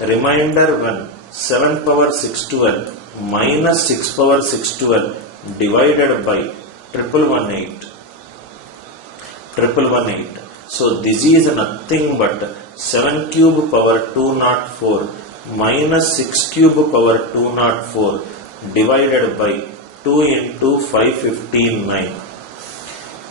Reminder 1. 7 power 6 12 minus 6 power 6 12 divided by 1118. 1118. So this is nothing but 7 cube power 204 minus 6 cube power 204 divided by 2 into 515 9.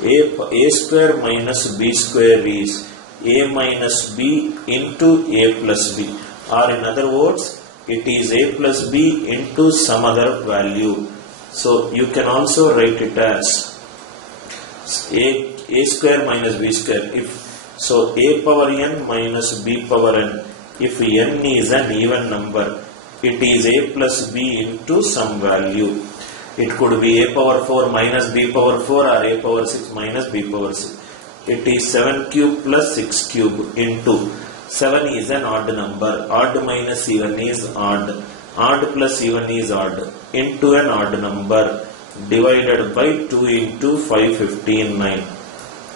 A square minus b square is a minus b into a plus b, or in other words it is a plus b into some other value. So you can also write it as a square minus b square. So a power n minus b power n, if n is an even number, it is a plus b into some value. It could be a power 4 minus b power 4 or a power 6 minus b power 6. It is 7 cube plus 6 cube into 7 is an odd number. Odd minus even is odd. Odd plus even is odd into an odd number divided by 2 into 515 9.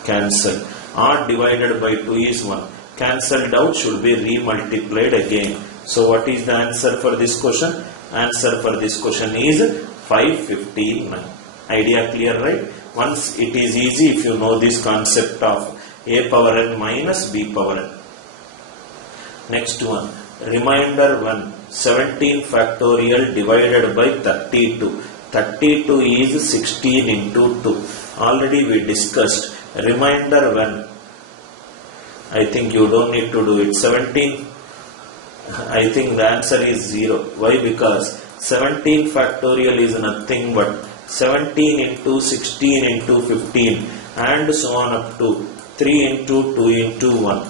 Cancel. Odd divided by 2 is 1. Cancelled out should be re-multiplied again. So what is the answer for this question? Answer for this question is 559. Idea clear, right? Once it is easy if you know this concept of a power n minus b power n. Next one. Reminder 1. 17 factorial divided by 32. 32 is 16 into 2. Already we discussed. Reminder 1. I think you don't need to do it. 17. I think the answer is 0. Why? Because 17 factorial is nothing but 17 into 16 into 15 and so on up to 3 into 2 into 1.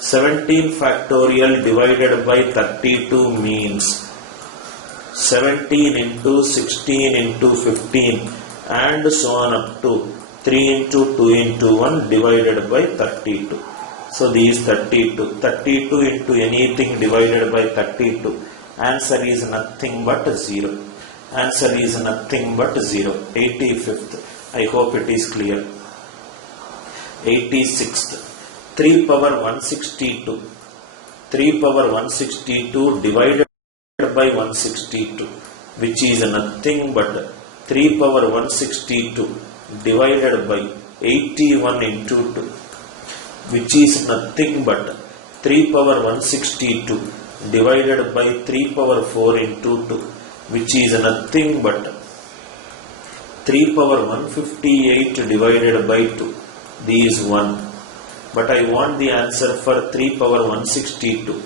17 factorial divided by 32 means 17 into 16 into 15 and so on up to 3 into 2 into 1 divided by 32. So these 32. 32 into anything divided by 32. Answer is nothing but 0. Answer is nothing but 0. 85th. I hope it is clear. 86th. 3 power 162. 3 power 162 divided by 162, which is nothing but 3 power 162 divided by 81 into 2, which is nothing but 3 power 162 divided by 3 power 4 into 2, which is nothing but 3 power 158 divided by 2. These 1. But I want the answer for 3 power 162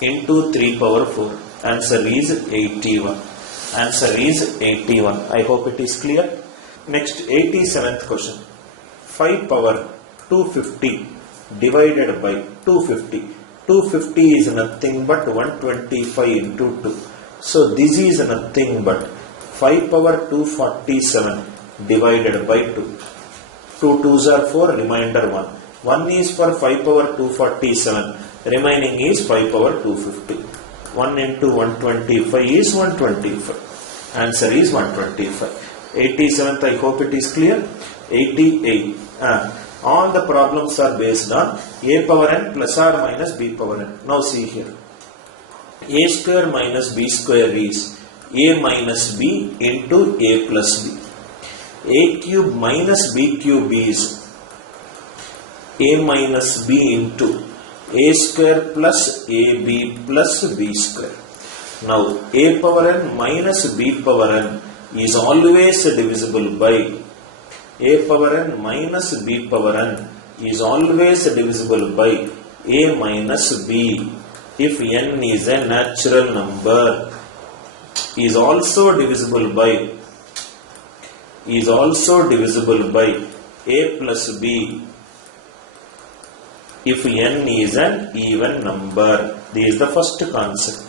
into 3 power 4. Answer is 81. Answer is 81. I hope it is clear. Next, 87th question. 5 power 250 divided by 250. 250 is nothing but 125 into 2. So this is nothing but 5 power 247 divided by 2. 2 2s are 4, remainder 1. 1 is for 5 power 247, remaining is 5 power 250. 1 into 125 is 125. Answer is 125. 87th, I hope it is clear. 88. All the problems are based on a power n plus or minus b power n. Now see here. A square minus b square is a minus b into a plus b. A cube minus b cube is a minus b into a square plus ab plus b square. Now a power n minus b power n is always divisible by a power n minus b power n is always divisible by a minus b if n is a natural number, is also divisible by a plus b if n is an even number. This is the first concept.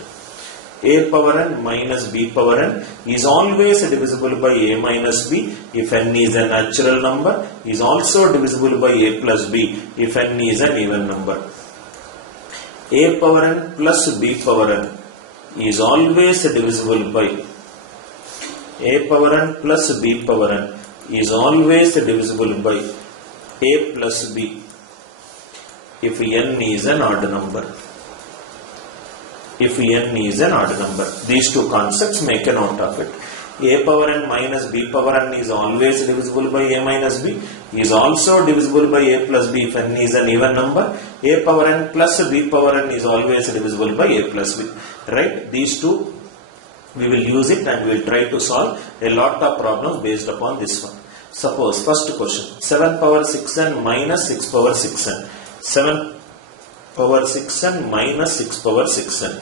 A power n minus b power n is always divisible by a minus b if n is a natural number, is also divisible by a plus b if n is an even number. A power n plus b power n is always divisible by a power n plus b power n is always divisible by a plus b if n is an odd number. if n is an odd number. These two concepts, make a note of it. A power n minus b power n is always divisible by a minus b, is also divisible by a plus b if n is an even number. A power n plus b power n is always divisible by a plus b. Right? These two we will use it and we will try to solve a lot of problems based upon this one. Suppose first question, 7 power 6n minus 6 power 6n. 7 power 6n minus 6 power 6n,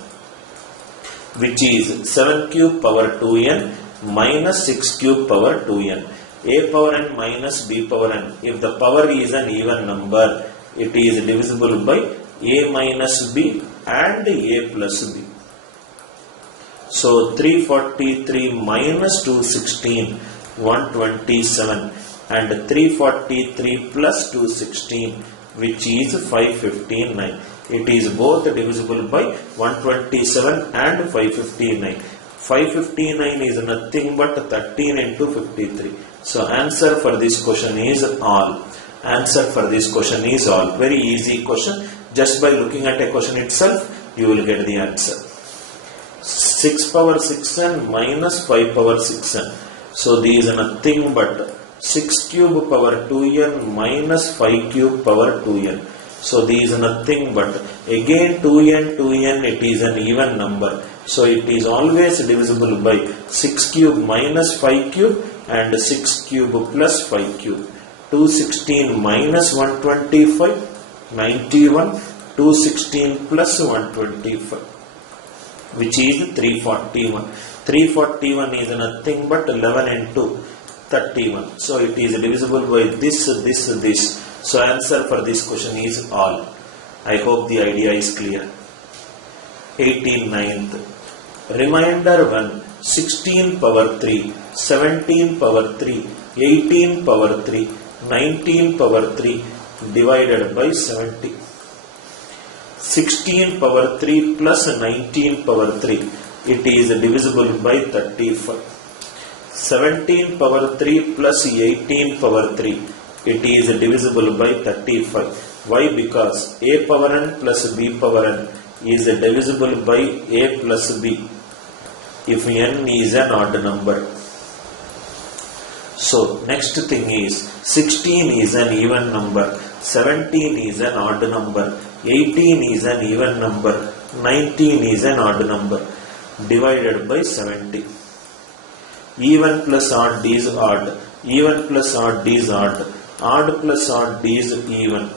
which is 7 cube power 2n minus 6 cube power 2n. A power n minus b power n. If the power is an even number, it is divisible by a minus b and a plus b. So 343 minus 216, 127, and 343 plus 216, which is 559. It is both divisible by 127 and 559. 559 is nothing but 13 into 53. So answer for this question is all. Answer for this question is all. Very easy question. Just by looking at a question itself, you will get the answer. 6 power 6n minus 5 power 6n. So these are nothing but 6 cube power 2n minus 5 cube power 2n. So these are nothing but again 2n, it is an even number. So it is always divisible by 6 cube minus 5 cube and 6 cube plus 5 cube. 216 minus 125, 91, 216 plus 125, which is 341. 341 is nothing but 11 into 31. So it is divisible by this. So answer for this question is all. I hope the idea is clear. 89th. Remainder 1. 16 power 3, 17 power 3, 18 power 3, 19 power 3 divided by 70. 16 power 3 plus 19 power 3. It is divisible by 35. 17 power 3 plus 18 power 3. It is divisible by 35. Why? Because a power n plus b power n is divisible by a plus b if n is an odd number. So next thing is 16 is an even number, 17 is an odd number, 18 is an even number, 19 is an odd number, divided by 70. Even plus odd is odd, even plus odd is odd, odd plus odd is even,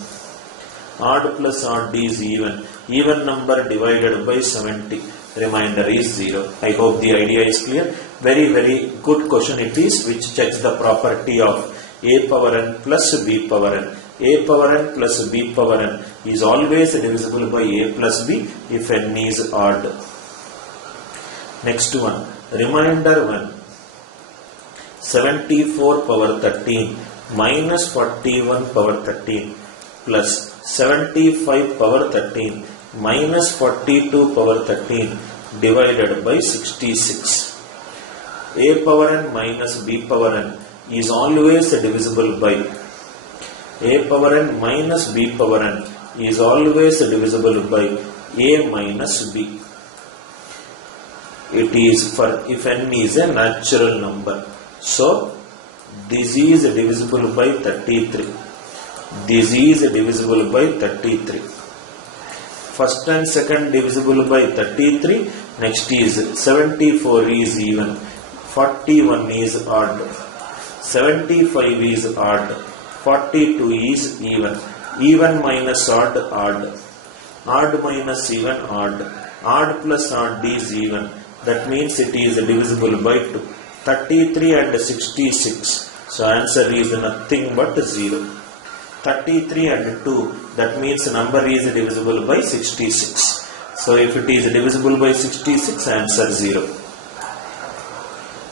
odd plus odd is even number divided by 70, remainder is 0. I hope the idea is clear. Very good question it is, which checks the property of a power n plus b power n. A power n plus b power n is always divisible by a plus b if n is odd. Next one, remainder 1. 74 power 13 minus 41 power 13 plus 75 power 13 minus 42 power 13 divided by 66. A power n minus b power n is always divisible by a power n minus b power n is always divisible by a minus b. It is for if n is a natural number. So this is divisible by 33. This is divisible by 33. First and second divisible by 33. Next is 74 is even, 41 is odd, 75 is odd, 42 is even. Even minus odd, odd, odd minus even, odd, odd plus odd is even. That means it is divisible by 2. 33 and 66. So answer is nothing but 0. 33 and 2, that means number is divisible by 66. So if it is divisible by 66, answer 0.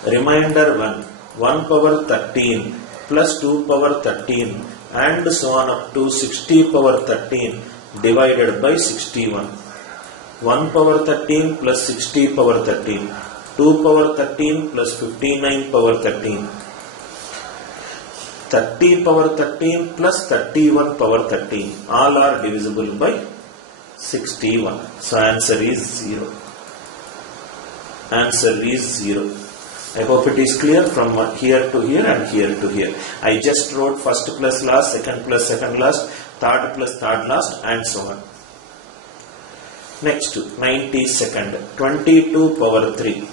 Remainder 1. 1 power 13 plus 2 power 13 and so on up to 60 power 13 divided by 61. 1 power 13 plus 60 power 13. 2 power 13 plus 59 power 13. 30 power 13 plus 31 power 13. All are divisible by 61. So answer is 0. Answer is 0. I hope it is clear from here to here and here to here. I just wrote first plus last, second plus second last, third plus third last, and so on. Next, 92nd, 22 power 3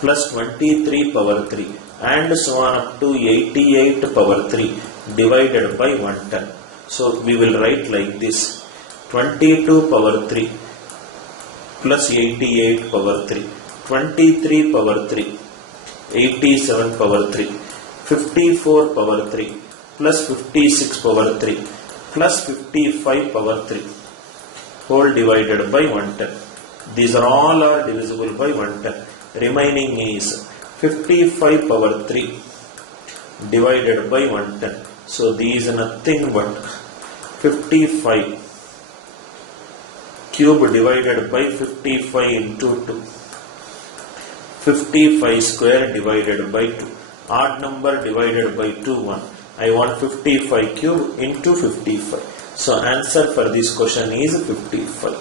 plus 23 power 3 and so on up to 88 power 3 divided by 110. So we will write like this: 22 power 3 plus 88 power 3, 23 power 3, 87 power 3, 54 power 3 plus 56 power 3 plus 55 power 3 whole divided by 110. These are all are divisible by 110. Remaining is 55 power 3 divided by 110. So these are nothing but 55 cube divided by 55 into 2. 55 square divided by 2. Odd number divided by 2, 1. I want 55 cube into 55. So answer for this question is 55.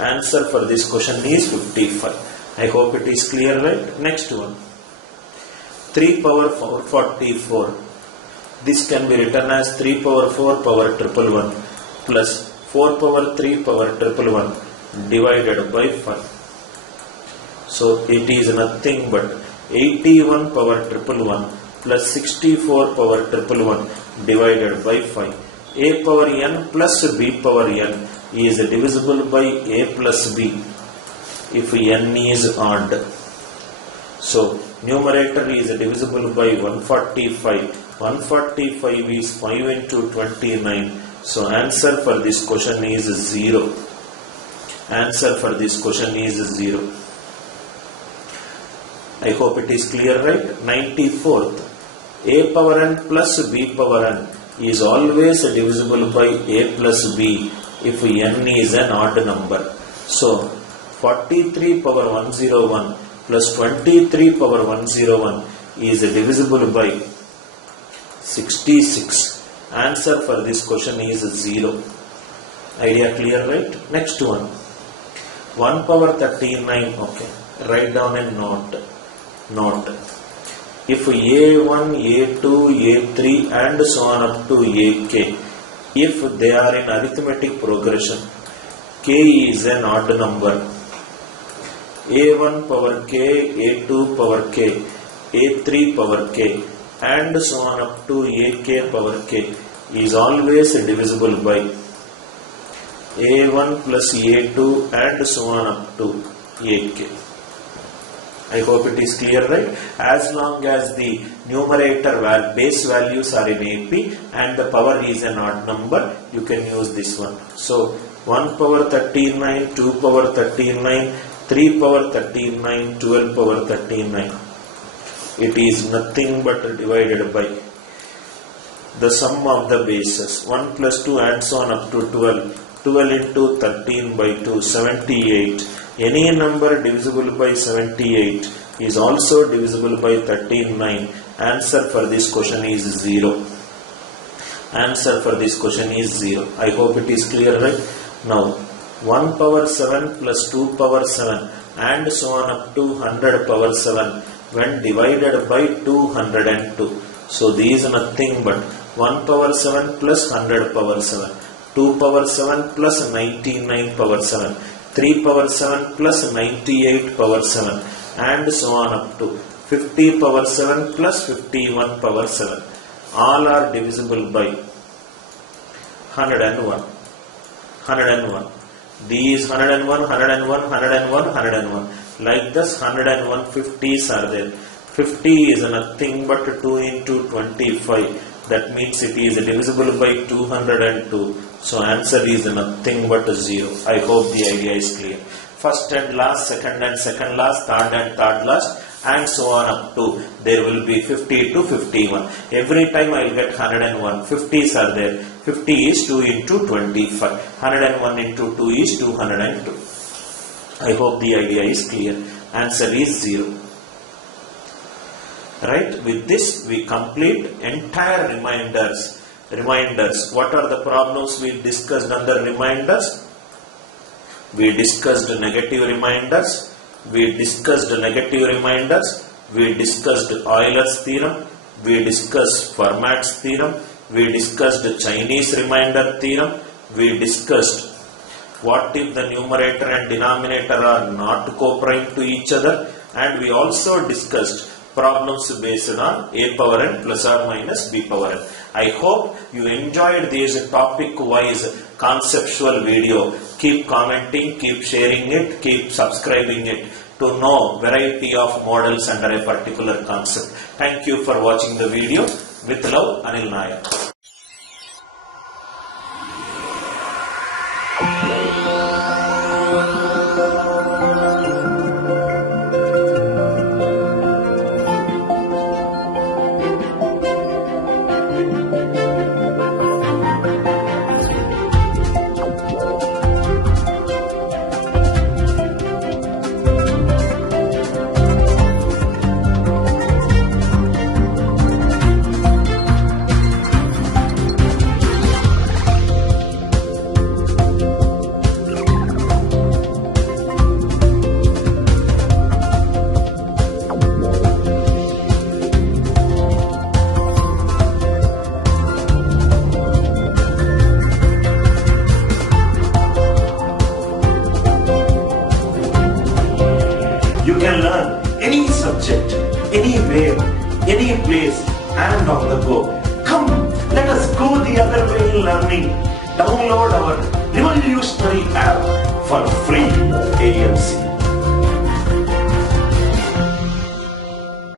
Answer for this question is 55. I hope it is clear, right? Next one. 3 power 444. This can be written as 3 power 4 power 111 plus 4 power 3 power 111 divided by 5. So it is nothing but 81 power 111 plus 64 power 111 divided by 5. A power n plus b power n is divisible by a plus b if n is odd. So numerator is divisible by 145. 145 is 5 into 29. So answer for this question is 0. Answer for this question is 0. I hope it is clear, right? 94th. A power n plus b power n is always divisible by a plus b if n is an odd number. So 43 power 101 plus 23 power 101 is divisible by 66. Answer for this question is 0. Idea clear, right? Next one. 1 power 39. Okay. Write down a note. If A1, A2, A3 and so on up to AK, if they are in arithmetic progression, K is an odd number. A1 power K, A2 power K, A3 power K and so on up to AK power K is always divisible by A1 plus A2 and so on up to AK. I hope it is clear, right? As long as the numerator base values are in AP and the power is an odd number, you can use this one. So 1 power 39, 2 power 39, 3 power 39, 12 power 39. It is nothing but divided by the sum of the bases. 1 plus 2 and so on up to 12. 12 into 13 by 2, 78. Any number divisible by 78 is also divisible by 39. Answer for this question is 0. Answer for this question is 0. I hope it is clear, right? Now 1 power 7 plus 2 power 7 and so on up to 100 power 7 when divided by 202. So these are nothing but 1 power 7 plus 100 power 7, 2 power 7 plus 99 power 7, 3 power 7 plus 98 power 7 and so on up to 50 power 7 plus 51 power 7. All are divisible by 101. 101. These 101, 101, 101, 101. Like this 101 50s are there. 50 is nothing but 2 into 25. That means it is divisible by 202. So answer is nothing but 0. I hope the idea is clear. First and last, second and second last, third and third last, and so on up to there will be 50 to 51. Every time I will get 101. 50s are there. 50 is 2 into 25. 101 into 2 is 202. I hope the idea is clear. Answer is 0. Right? With this we complete entire reminders. What are the problems we discussed under reminders? We discussed negative reminders. We discussed Euler's theorem. We discussed Fermat's theorem. We discussed Chinese reminder theorem. We discussed what if the numerator and denominator are not co-prime to each other, and we also discussed problems based on a power n plus or minus b power n. I hope you enjoyed this topic-wise conceptual video. Keep commenting, keep sharing it, keep subscribing it to know variety of models under a particular concept. Thank you for watching the video. With love, Anil Nair. You can learn any subject, anywhere, any place, and on the go. Come, let us go the other way in learning. Download our revolutionary app for free AMC.